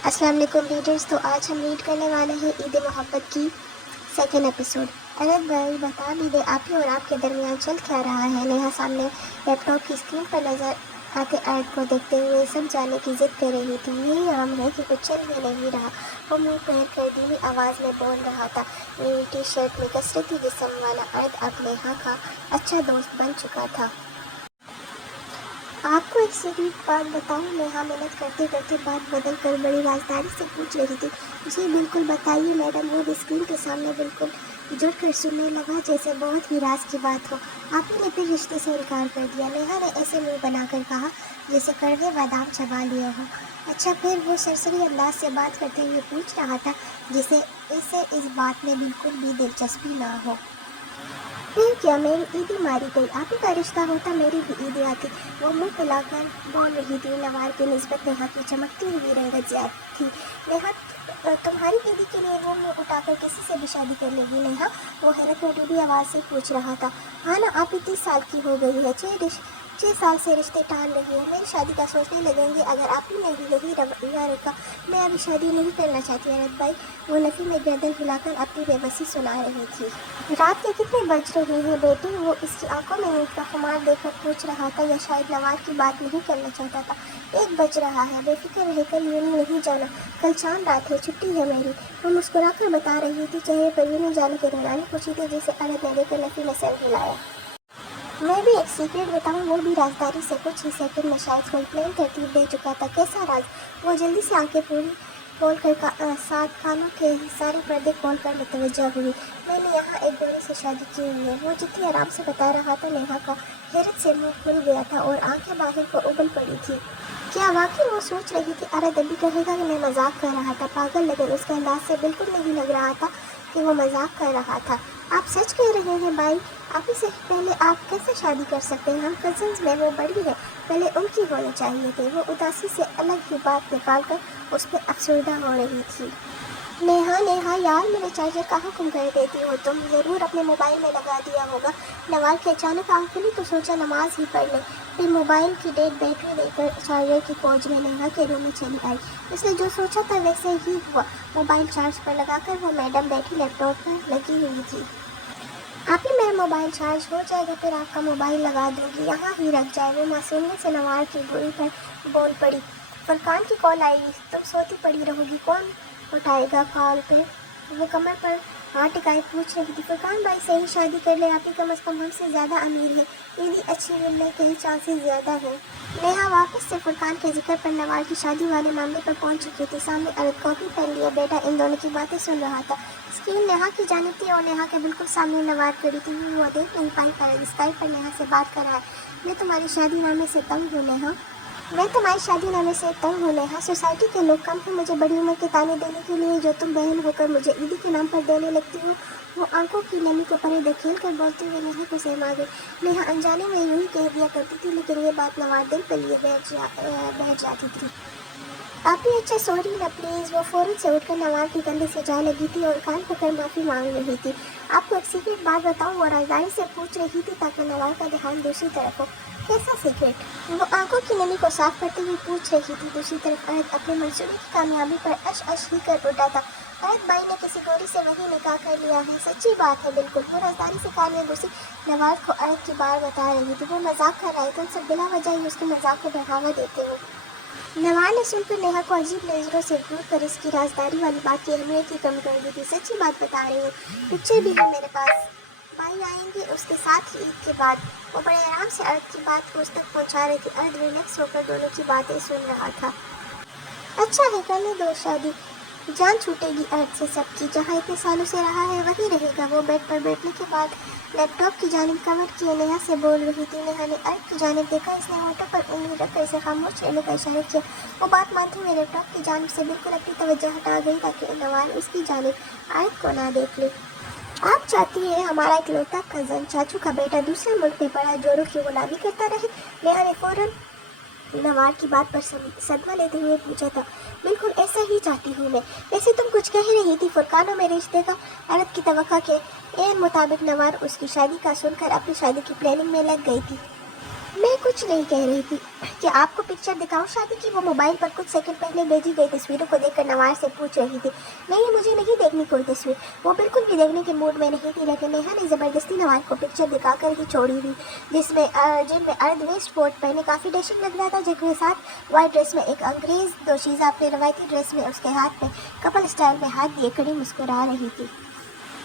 अस्सलाम वालेकुम रीडर्स। तो आज हम रीड करने वाले हैं ईद मोहब्बत की सेकेंड एपिसोड। अरद भाई बता भी दे, आप ही और आपके दरमियान चल क्या रहा है? नेहा सामने लैपटॉप की स्क्रीन पर नज़र आते अरद को देखते हुए सब जाने की जिद कर रही थी। यही आम है कि कुछ चल ही नहीं रहा। वो मुंह फेर कर धीमी आवाज़ में बोल रहा था। नीली टी शर्ट में कसरती जिस्म वाला अरद अब नेहा का अच्छा दोस्त बन चुका था। आपको एक सीरियस बात बताऊं? नेहा मेहनत करते करते बात बदल कर बड़ी राजदारी से पूछ रही थी। जी बिल्कुल बताइए मैडम। वो स्क्रीन के सामने बिल्कुल जुड़ कर सुनने लगा जैसे बहुत ही राज की बात हो। आपने फिर रिश्ते से इनकार कर दिया? नेहा ने ऐसे मुंह बनाकर कहा जैसे कड़वे बादाम चबा लिए हो। अच्छा, फिर वो सरसरी अंदाज से बात करते हुए पूछ रहा था जिसे इसे इस बात में बिल्कुल भी दिलचस्पी ना हो। फिर क्या? मेरी ईदी मारी गई? आप ही का रिश्ता होता मेरी भी ईदी आती। वो मुंह फैलाकर बोल रही थी। नवार की निस्बत नेहा की चमकती हुई रंगत ज्यादा थी। नेहा तुम्हारी ईदी के लिए वो मुंह उठाकर किसी से भी शादी कर लेगी? नेहा वो हैरत में डूबी आवाज़ से पूछ रहा था। हाँ ना, आप ही 30 साल की हो गई है। 6 साल से रिश्ते टाल रही है। मेरी शादी का सोचने लगेंगे अगर आप ही ने भी यही रवैया रखा। मैं अभी शादी नहीं करना चाहती अरद भाई। वो नफ़ी में गर्दन हिलाकर अपनी बेबसी सुना रही थी। रात के कितने बज रहे हैं बेटी? वो इसकी आंखों में नींद का खुमार देकर पूछ रहा था, या शायद नवार की बात नहीं करना चाहता था। 1 बज रहा है। बेफिक्र रहकर यूनी नहीं जाना। कल चांद रात है, छुट्टी है मेरी। वो मुस्कुराकर बता रही थी। चेहरे पर यूनी जाने के दौरान खुशी थी जिसे अरद ने देखकर नफ़ी में सर हिलाया। मैं भी एक सीक्रेट बताऊं? वो भी राजदारी से कुछ ही सेकंड में शायद कोई प्लान तरतीब दे चुका था। कैसा राज? वो जल्दी से आंखें पूरी खोल कर साथ खानों के सारे पर्दे खोल कर मुतवज्जा हुई। मैंने यहाँ एक गोरी से शादी की हुई है। वो जितनी आराम से बता रहा था नेहा का हैरत से मुंह खुल गया था और आंखें बाहर को उबल पड़ी थी। क्या वाकई? वो सोच रही थी अरद अभी कहेगा कि मैं मजाक कर रहा था। पागल, लेकिन उसके अंदाज से बिल्कुल नहीं लग रहा था कि वो मजाक कर रहा था। आप सच कह रहे हैं भाई? आप ही से पहले आप कैसे शादी कर सकते हैं? हम कजन्स में वो बड़ी है, पहले उनकी होनी चाहिए थी। वो उदासी से अलग ही बात निकाल कर उस पर अफसरदा हो रही थी। नेहा नेहा यार, मेरे चार्जर कहाँ गुम कर देती हो तुम? ज़रूर अपने मोबाइल में लगा दिया होगा। नवाज की अचानक आँख खुली तो सोचा नमाज ही पढ़ ले। फिर मोबाइल की डेड बैटरी लेकर चार्जर की खोज में नेहा के रूम में चली आई। उसने जो सोचा था वैसे ही हुआ। मोबाइल चार्ज पर लगाकर वो मैडम बैठी लैपटॉप पर लगी हुई थी। आप ही मेरा मोबाइल चार्ज हो जाएगा फिर आपका मोबाइल लगा दूंगी, यहाँ ही रख जाए। वो मासूमियत से नवार की गोली पर बोल पड़ी। फरकान की कॉल आई। तुम सोती पड़ी रहोगी, कौन उठाएगा कॉल पे? वो कमर पर हाथ टिकाए पूछ रही थी। फरकान भाई से ही शादी कर ले, आप ही कम से कम हमसे ज़्यादा अमीर है। ईदी अच्छी मिलने के चांसेस ज़्यादा है। नेहा वापस से फरकान के जिक्र पर नवार की शादी वाले मामले पर पहुंच चुकी थी। सामने अरद कॉफी पहन लिया बेटा इन दोनों की बातें सुन रहा था। स्क्रीन नेहा की जानिब थी और नेहा के बिल्कुल सामने नवार खड़ी थी। वो देख नहीं पाई अरद स्काइप पर नेहा से बात कर रहा है। मैं तुम्हारी शादीनामे से तंग हूँ नेहा। मैं तुम्हारी शादीनामे से तंग हूँ नेहा। सोसाइटी के लोग कम हैं मुझे बड़ी उम्र के ताने देने के लिए जो तुम बहन होकर मुझे ईदी के नाम पर देने लगती हो। वो आंखों की नमी को परे धकेल कर बोलते हुए नेहा को सहमा गई। नेहा अनजाने में यूं ही कह दिया करती थी, लेकिन ये बात नवार दिल पर लिए बैठ जाती थी। आप भी अच्छा सॉरी ना प्लीज़। वो फ़ौरन से उठकर नवार के कंधे से जा लगी थी और कान पकड़ माफ़ी मांग रही थी। आपको एक सीक्रेट बात बताऊं? वो राजदारी से पूछ रही थी ताकि नवार का ध्यान दूसरी तरफ हो। कैसा सीक्रेट? वो आंखों की नमी को साफ करते हुए पूछ रही थी। दूसरी तरफ अरद अपने मंसूबे की कामयाबी पर अश ही कर उठा था। अरद भाई ने किसी गोरी से वही निकाह कर लिया है। सच्ची बात है बिल्कुल। वो राजदारी से कार में घुसी नवाज को अरद की बात बता रही थी। वो मजाक कर रहे थे, सब बिला वजह ही उसके मजाक को बढ़ावा देते हो। नवार ने सुनकर नेहा को अजीब नजरों से घूर कर इसकी राजदारी वाली बात की अहमियत की कम कर दी थी। सच्ची बात बता रही हूँ, पिक्चर भी है मेरे पास। भाई आएंगे उसके साथ ही ईद के बाद। वो बड़े आराम से अर्द की बात को उस तक पहुँचा रही थी। अर्द रिलैक्स होकर दोनों की बातें सुन रहा था। अच्छा है, करने दो शादी। जान छूटेगी अर्द से सबकी। जहाँ इतने सालों से रहा है वही रहेगा। वो बेड पर बैठने के बाद लैपटॉप की जानिब कमर किए नेहा से बोल रही थी। नेहा ने अर्द की जानिब देखा। इसने होठों पर उंगली रखकर इसे खामोश रहने का इशारा किया। वो बात मानते हुए लैपटॉप की जानिब से बिल्कुल अपनी तवज्जो हटा गई ताकि नवार उसकी जानिब अर्द को ना देख ले। आप चाहती हैं हमारा इकलौता कज़न चाचू का बेटा दूसरे मुल्क में पड़ा जोरों की गुलामी करता रहे? नेहा ने फौरन नवार की बात पर सदमा लेते हुए पूछा था। बिल्कुल ऐसा ही चाहती हूँ मैं। वैसे तुम कुछ कह रही थी फुरकानों में रिश्ते का? अरद की तवक्का के एन मुताबिक नवार उसकी शादी का सुनकर अपनी शादी की प्लानिंग में लग गई थी। میں کچھ نہیں کہہ رہی تھی کہ آپ کو پکچر دکھاؤں شادی کی. وہ موبائل پر کچھ سیکنڈ پہلے بھیجی گئی تصویروں کو دیکھ کر نوار سے پوچھ رہی تھی. نہیں مجھے نہیں دیکھنی کوئی تصویر. وہ بالکل بھی دیکھنے کے موڈ میں نہیں تھی، لیکن نیہا نے زبردستی نوار کو پکچر دکھا کر ہی چھوڑی ہوئی، جن میں ارد ویسٹ کوٹ پہنے کافی ڈیشنگ لگ رہا تھا، جن کے ساتھ وائٹ ڈریس میں ایک انگریز دوشیزہ اپنے روایتی ڈریس میں اس کے ہاتھ میں کپل اسٹائل میں ہاتھ دیے کھڑی مسکرا رہی تھی.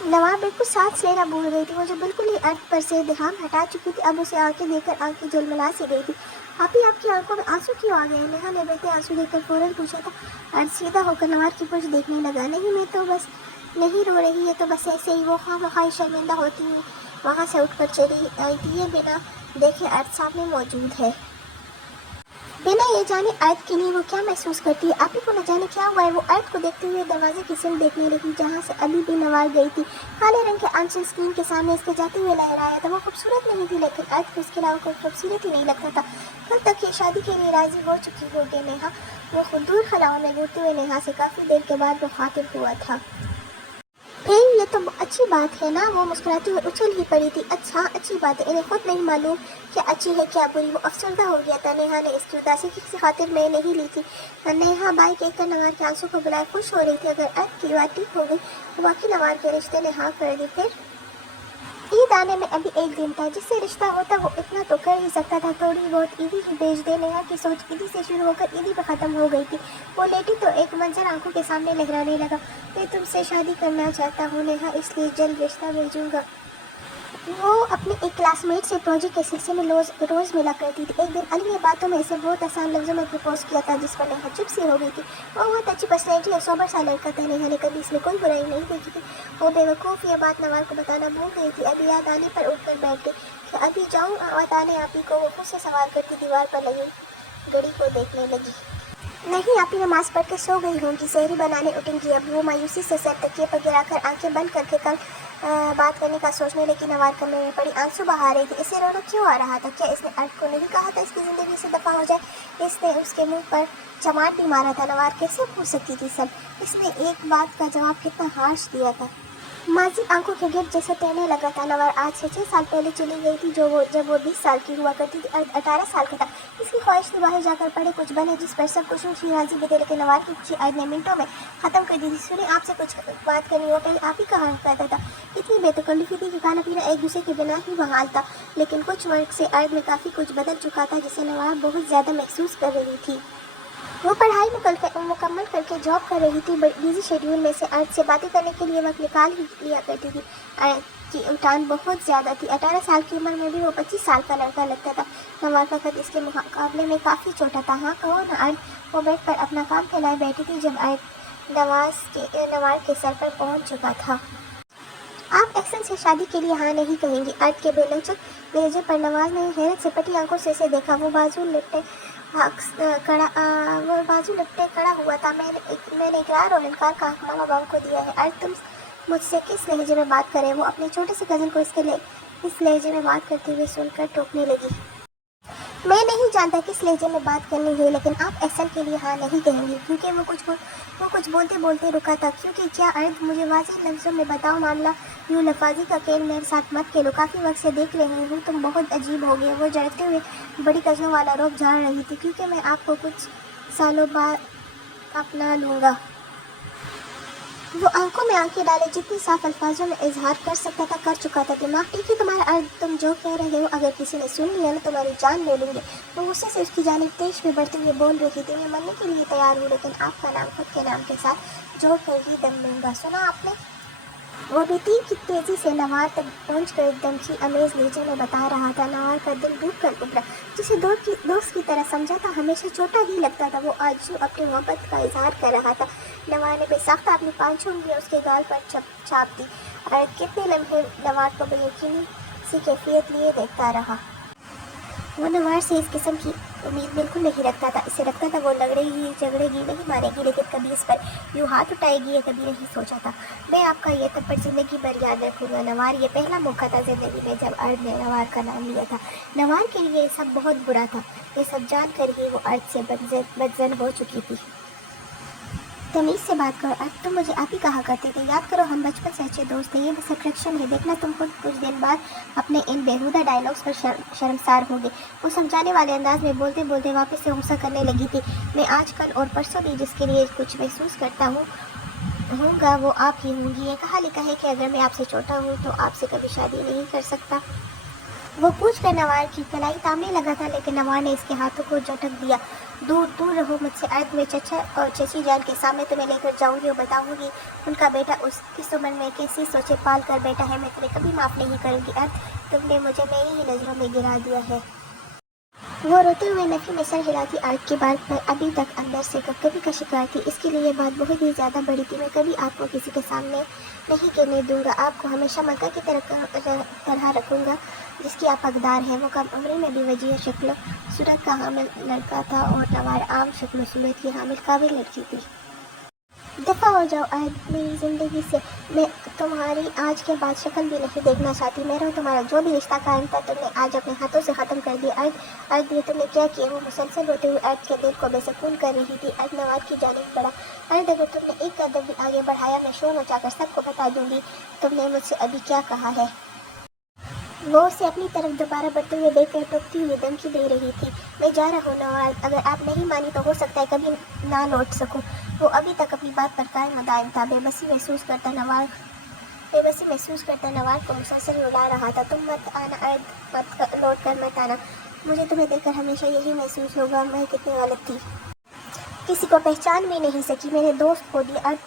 نوار بالکل سانس لینا بھول گئی تھی. وہ جو بالکل ہی ارد پر سے دھیان ہٹا چکی تھی، اب اسے آنکھیں دیکھ کر آنکھیں جلملا سی گئی تھی. آپ کی آنکھوں میں آنسو کیوں آ گئے؟ نیہا نے بہتے آنسو دیکھ کر فوراً پوچھا تھا. ارد سیدھا ہو کر نوار کی پشت دیکھنے لگا. نہیں میں تو بس نہیں رو رہی ہے تو بس ایسے ہی. وہ خواہ شرمندہ ہوتی ہوئی وہاں سے اٹھ کر چلی آئی تھی. یہ بنا دیکھے ارد سامنے موجود ہے. بنا یہ جانے ارد کے لیے وہ کیا محسوس کرتی ہے. آپ ہی کو نہ جانے کیا ہوا ہے. وہ ارد کو دیکھتے ہوئے دروازے کی سمت دیکھنے لگی جہاں سے ابھی بھی نوار گئی تھی. کالے رنگ کے آنچل اسکرین کے سامنے اس کے جاتے ہوئے لہرایا تھا. وہ خوبصورت نہیں تھی، لیکن ارد کو اس کے علاوہ کوئی خوبصورت ہی نہیں لگتا تھا. کل تک یہ شادی کے لیے راضی ہو چکی ہوگی نیہا. وہ خود دور خلاؤں میں گھورتے ہوئے نیہا سے کافی دیر کے بعد مخاطب ہوا تھا. یہ تو اچھی بات ہے نا. وہ مسکراتی ہوئے اچھل ہی پڑی تھی. اچھا اچھی بات ہے. انہیں خود نہیں معلوم کیا اچھی ہے کیا بری. وہ افسردہ ہو گیا تھا. نیہا نے اس کی اداسی کسی خاطر میں نہیں لی تھی. نیہا بائی کہہ کر نوار کے آنسو کو بلائے خوش ہو رہی تھی. اگر ارد کی بات ٹھیک ہو گئی تو باقی نوار کے رشتے نے ہاں کر دی. پھر عید آنے میں ابھی ایک دن تھا. جس سے رشتہ ہوتا وہ اتنا تو کر ہی سکتا تھا. تھوڑی بہت عیدی ہی بھیج دے. نیہا کی سوچ عیدی سے شروع ہو کر عیدی پہ ختم ہو گئی تھی. وہ لیٹی تو ایک منظر آنکھوں کے سامنے لہرانے لگا. میں تم سے شادی کرنا چاہتا ہوں نیہا، اس لیے جلد رشتہ بھیجوں گا. وہ اپنے ایک کلاس میٹ سے پروجیکٹ کے سلسلے میں روز ملا کرتی تھی. ایک دن علی نے باتوں میں اسے بہت آسان لفظوں میں پرپوز کیا تھا، جس پر نیہا چپ سی ہو گئی تھی. وہ بہت اچھی پرسنالٹی اور سوبر سا لڑکا تھا. نیہا نے کبھی اس میں کوئی برائی نہیں دیکھی تھی. وہ بیوقوف یہ بات نوار کو بتانا بھول گئی تھی. ابھی یاد آنے پر اٹھ کر بیٹھ گئی کہ ابھی جاؤں بتانے. آپ ہی کو وہ خود سے سوال کرتی دیوار پر لگی گھڑی کو دیکھنے لگی. نہیں آپ ہی نماز پڑھ کے سو گئی ہوں گی، سحری بنانے اٹھیں گی. اب وہ مایوسی سے سر تکیے پر گرا کر آنکھیں بند کر کے کل بات کرنے کا سوچنے لگی. نوار کمرے میں پڑی آنسو بہا رہی تھی. اسے رونا کیوں آ رہا تھا؟ کیا اس نے ارد کو نہیں کہا تھا اس کی زندگی سے دفع ہو جائے؟ اس نے اس کے منہ پر چماٹ بھی مارا تھا. نوار کیسے بھول سکتی تھی سب؟ اس نے ایک بات کا جواب کتنا ہارش دیا تھا. ماضی آنکھوں کے گرد جیسے تیرنے لگا تھا. نوار آج سے 6 سال پہلے چلی گئی تھی جب وہ 20 سال کی ہوا کرتی تھی. ارد 18 سال کا تھا. اس کی خواہش تھی باہر جا کر پڑھے کچھ بنے جس پر سب کچھ خوشی راضی بھی تھے، لیکن نوار کی خوشی ارد نے منٹوں میں ختم کر دی تھی. سنیں آپ سے کچھ بات کرنی. وہ پہلے آپ ہی کہا کرتا تھا. اتنی بے تکلفی تھی کہ کھانا پینا ایک دوسرے کے بنا ہی بحال تھا، لیکن کچھ وقت سے ارد میں کافی کچھ بدل چکا تھا جسے نوار بہت زیادہ محسوس کر رہی تھی. وہ پڑھائی مکمل کر کے جاب کر رہی تھی. بزی شیڈیول میں سے ارد سے باتیں کرنے کے لیے وقت نکال ہی لیا کرتی تھی. ارد کی اٹھان بہت زیادہ تھی. 18 سال کی عمر میں بھی وہ 25 سال کا لڑکا لگتا تھا. نوار کا قد اس کے مقابلے میں کافی چھوٹا تھا. ہاں کہو نا ارد. وہ بیڈ پر اپنا کام پھیلائے بیٹھی تھی جب ارد نوار کے سر پر پہنچ چکا تھا. آپ احسن سے شادی کے لیے ہاں نہیں کہیں گی؟ ارد کے بے لچک لہجے پر نواز نے حیرت سے پٹی آنکھوں سے اسے دیکھا. وہ بازو لپٹے کھڑا ہوا تھا. میں نے اقرار اور انکار کا حق ماما باؤ کو دیا ہے. ارد تم مجھ سے کس لہجے میں بات کرے؟ وہ اپنے چھوٹے سے کزن کو اس لہجے میں بات کرتے ہوئے سن کر ٹوکنے لگی. میں نہیں جانتا کس لہجے میں بات کرنی ہے، لیکن آپ احسن کے لیے ہاں نہیں کہیں گی. کیونکہ وہ کچھ بولتے بولتے رکا تھا. کیونکہ کیا ارد؟ مجھے واضح لفظوں میں بتاؤ. معاملہ یوں لفاظی کا کھیل میرے ساتھ مت کھیلو. کافی وقت سے دیکھ رہی ہوں تم بہت عجیب ہو گئے. وہ جھڑکتے ہوئے بڑی کزنوں والا روب جھاڑ رہی تھی. کیونکہ میں آپ کو کچھ سالوں بعد اپنا لوں گا. وہ آنکھوں میں آنکھیں ڈالے جتنی صاف الفاظوں میں اظہار کر سکتا تھا کر چکا تھا. دماغ ٹھیک ہے تمہارا ارد؟ تم جو کہہ رہے ہو اگر کسی نے سن لیا نا تمہاری جان لے لیں گے. وہ غصے سے اس کی جانب تیش میں بڑھتے ہوئے بول رہی تھی. میں مرنے کے لیے تیار ہوں، لیکن آپ کا نام خود کے نام کے ساتھ جوڑ کر ہی دم لوں گا. سنا آپ نے؟ وہ بھی تیر کی تیزی سے نوار تک پہنچ کر ایک دمکی امیز لہجے میں بتا رہا تھا. نوار کا دل ڈوب کر ابھرا. جسے دوست کی طرح سمجھا تھا ہمیشہ چھوٹا ہی لگتا تھا. وہ آج یوں اپنی محبت کا اظہار کر رہا تھا. نوار نے بے ساختہ اپنی 5 انگلیاں اس کے گال پر چھاپ دی. ارد کتنے لمحے نوار کو بے یقینی سی کیفیت لیے دیکھتا رہا. وہ نوار سے اس قسم کی امید بالکل نہیں رکھتا تھا. اسے لگتا تھا وہ جھگڑے گی نہیں مارے گی، لیکن کبھی اس پر یوں ہاتھ اٹھائے گی یہ کبھی نہیں سوچا تھا. میں آپ کا یہ تھپڑ زندگی بھر یاد رکھوں گا. نوار یہ پہلا موقع تھا زندگی میں جب ارد نے نوار کا نام لیا تھا. نوار کے لیے یہ سب بہت برا تھا. یہ سب جان کر ہی وہ ارد سے بدظن ہو چکی تھی. तमीज़ से बात करो। अर्थ तुम मुझे आप ही कहा करते थे, याद करो हम बचपन से अच्छे दोस्त थे, ये बस अट्रैक्शन है। देखना तुम खुद कुछ दिन बाद अपने इन बेहुदा डायलॉग्स पर शर्मसार होगे। वो समझाने वाले अंदाज में बोलते बोलते वापस से गुस्सा करने लगी थी। मैं आज कल और परसों भी जिसके लिए कुछ महसूस करता हूँगा वो आप ही होंगी। ये कहा लिखा है कि अगर मैं आपसे छोटा हूँ तो आपसे कभी शादी नहीं कर सकता। वो पूछ कर नवार की कलाई थामने लगा था, लेकिन नवार ने इसके हाथों को झटक दिया। दूर दूर रहो मुझसे अर्थ, मैं चचा और चची जान के सामने तुम्हें लेकर जाऊंगी और बताऊंगी उनका बेटा इस उम्र में कैसी सोचे पाल कर बेटा है। मैं तुम्हें कभी माफ़ नहीं करूंगी अर्थ, तुमने मुझे मेरी ही नज़रों में गिरा दिया है। वो रोते हुए नफी में सर हिलाती। अर्थ की बात पर अभी तक अंदर से कभी का शिकार थी। इसके लिए ये बात बहुत ही ज़्यादा बड़ी थी। मैं कभी आपको किसी के सामने नहीं कहने दूंगा। आपको हमेशा मक्का की तरह रखूँगा जिसकी आप हकदार हैं। वो कम उम्र में भी वजीह शक्ल सूरत का हामिल लड़का था और नवार आम शक्ल सूरत की हामिल काबिल लड़की थी। दफ़ा हो जाओ अर्थ मेरी ज़िंदगी से, मैं तुम्हारी आज के बाद शक्ल भी नहीं देखना चाहती। मेरा तुम्हारा जो भी रिश्ता कायम था तुमने आज अपने हाथों से ख़त्म कर दिया। अर्थ ये तुमने क्या किया? वो मुसलसल होते हुए अर्थ के दिल को बेसकून कर रही थी। अर्थ नवार की जानिब बढ़ा। अर्थ अगर तुमने एक कदम भी आगे बढ़ाया मैं शोर मचाकर सबको बता दूंगी तुमने मुझसे अभी क्या कहा है। वो उसे अपनी तरफ दोबारा बढ़ते हुए देखकर टोकती हुई धमकी दे रही थी। मैं जा रहा हूँ नवार, अगर आप नहीं मानी तो हो सकता है कभी ना लौट सकूँ। वो अभी तक अपनी बात पर कायम दायम था। बेबसी महसूस करता नवार को मुसलसल रुला रहा था। तुम मत आना अर्थ, मत लौट कर मत आना। मुझे तुम्हें देखकर हमेशा यही महसूस होगा मैं कितनी गलत थी, किसी को पहचान भी नहीं सकी, मेरे दोस्त खो दिए। अर्थ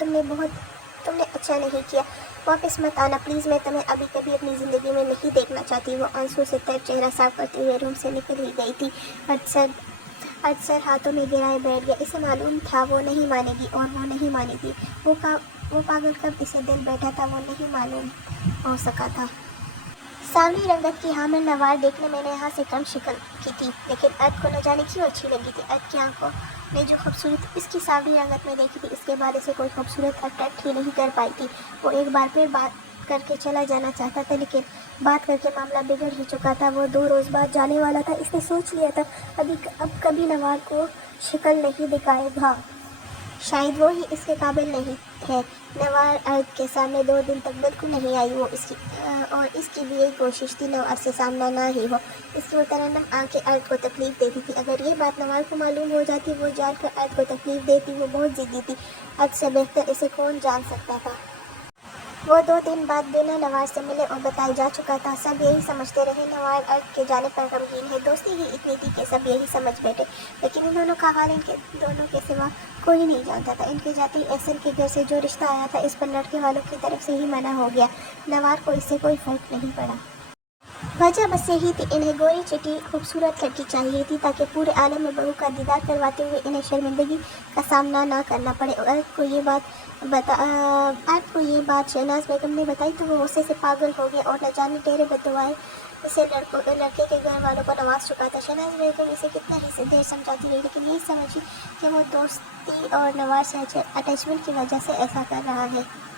तुमने अच्छा नहीं किया, वापस मत आना प्लीज़, मैं तुम्हें अभी कभी अपनी ज़िंदगी में नहीं देखना चाहती। वो आंसू से तर चेहरा साफ करते हुए रूम से निकल ही गई थी। अक्सर हाथों में गिराए बैठ गया। इसे मालूम था वो नहीं मानेगी और वो नहीं मानेगी। वो पागल कब इसे दिल बैठा था वो नहीं मालूम हो सका था। सांवली रंगत की हामिल नवार देखने में नेहा से कम शक्ल की थी, लेकिन अर्थ को न जाने क्यों अच्छी लगी थी। अर्थ की आंखों ने जो खूबसूरत इसकी सांवली रंगत में देखी थी इसके बाद इसे कोई खूबसूरत अट्रैक्ट ही नहीं कर पाई थी। वो एक बार फिर बात करके चला जाना चाहता था, लेकिन बात करके मामला बिगड़ ही चुका था। वो 2 रोज़ बाद जाने वाला था। इसने सोच लिया था अब कभी नवार को शक्ल नहीं दिखाएगा, शायद वो ही इसके काबिल नहीं है। नवार अर्थ के सामने 2 दिन तक बिल्कुल नहीं आई। वो इसकी भी यही कोशिश थी नवार से सामना ना ही हो। इसकी वो तरन्नुम आंखें अर्थ को तकलीफ़ देती थी। अगर ये बात नवार को मालूम हो जाती वो जानकर अर्थ को तकलीफ़ देती। वो बहुत ज़िद्दी थी, अर्थ से बेहतर इसे कौन जान सकता था। वो 2 दिन बाद बिना नवार से मिले और बताया जा चुका था। सब यही समझते रहे नवार अर्थ के जाने पर गमगीन है। दोस्ती ही इतनी थी कि सब यही समझ बैठे, लेकिन इन दोनों का हाल इनके दोनों के सिवा कोई नहीं जानता था। इनके जाते ही एहसन के घर से जो रिश्ता आया था इस पर लड़के वालों की तरफ से ही मना हो गया। नवार को इससे कोई फ़र्क नहीं पड़ा। वजह बस यही थी, इन्हें गोरी चिटी खूबसूरत लड़की चाहिए थी ताकि पूरे आलम में बहू का दीदार करवाते हुए इन्हें शर्मिंदगी का सामना ना करना पड़े। और अर्थ को ये बात शहनाज बेगम ने बताई तो वो गुस्से से पागल हो गया और न जाने ढेरे बददुआएं इसे लड़के के घर वालों को नवाज चुका था। शहनाज बेगम इसे कितना ही देर समझाती रही, लेकिन यही समझी कि वो दोस्ती और नवाज से अटैचमेंट की वजह से ऐसा कर रहा है।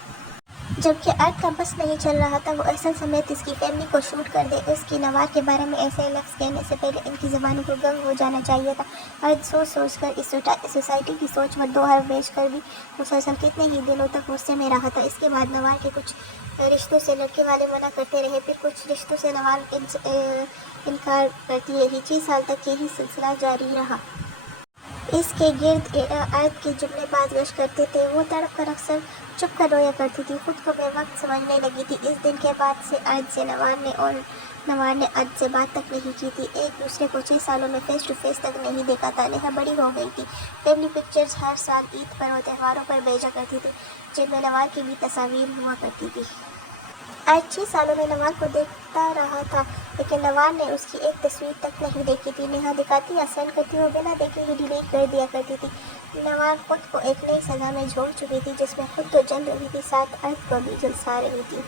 जबकि अर्थ का बस नहीं चल रहा था वो एहसन समेत इसकी फैमिली को शूट कर दे। उसकी नवार के बारे में ऐसे लफ्ज़ कहने से पहले इनकी ज़बानों को गंग हो जाना चाहिए था। अर्थ सोच कर इस सोसाइटी की सोच में 2 हर बेच कर भी मुसलसल कितने ही दिनों तक गुस्से में रहा था। इसके बाद नवार के कुछ रिश्तों से लड़के वाले मना करते रहे, फिर कुछ रिश्तों से नवार इनकार करती रही। 6 साल तक यही सिलसिला जारी रहा। इसके गिर्द अर्थ के जुमले बाज़गश करते थे। वो तड़प कर अक्सर चुप कर रोया करती थी, खुद को बेवक्त समझने लगी थी। इस दिन के बाद से अर्थ से नवार ने अर्थ से बात तक नहीं की थी। एक दूसरे को 6 सालों में फेस टू फेस तक नहीं देखा था। नेहा बड़ी हो गई थी। फैमिली पिक्चर्स हर साल ईद पर और त्योहारों पर भेजा करती थी, जिनमें नवार की भी तस्वीर हुआ करती थी। अर्थ 6 सालों में नवार को देखता रहा था, लेकिन नवार ने उसकी एक तस्वीर तक नहीं देखी थी। नेहा दिखाती या सेंड करती हुए बिना देखे ही डिलीट कर दिया करती थी। नवार खुद को एक नई सज़ा में झोल चुकी थी, जिसमें खुद तो जल रही थी, साथ अर्थ को भी झुलसा रही थी।